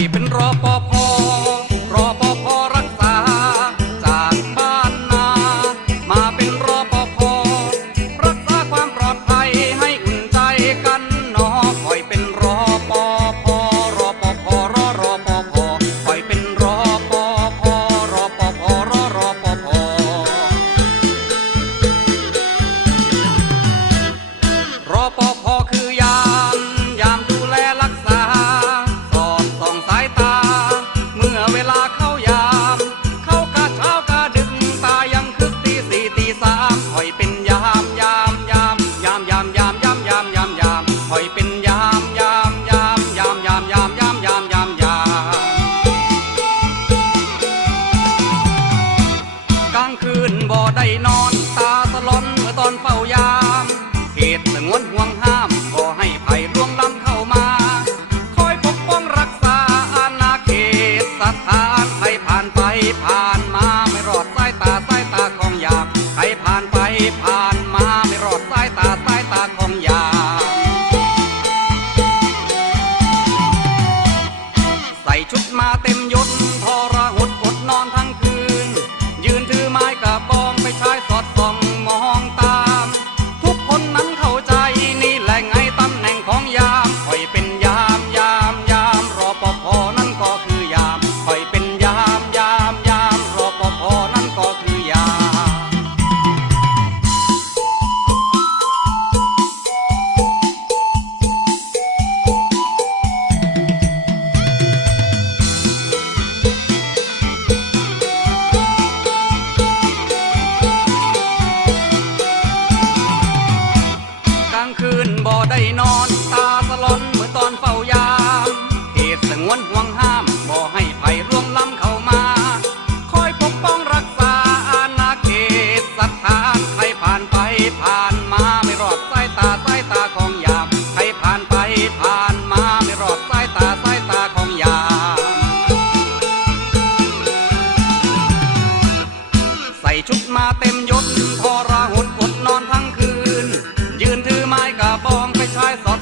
อยเป็นรอป คอยเป็นยามยามยามยามยามยามยามยามยามยามกลางคืนบ่ได้นอนตาสลอนเมื่อตอนเฝ้ายามเขตสงวนห่วงห้ามบ่ให้ไผ่ล่วงล้ำเข้ามา คอยปกป้องรักษาอาณาเขตสถานให้ผ่านไปผ่าน ใส่ชุดมาเต็มยศ ชุดมาเต็มยศพอราหดอดนอนทั้งคืน ยืนถือไม้กระบองไปชายสอด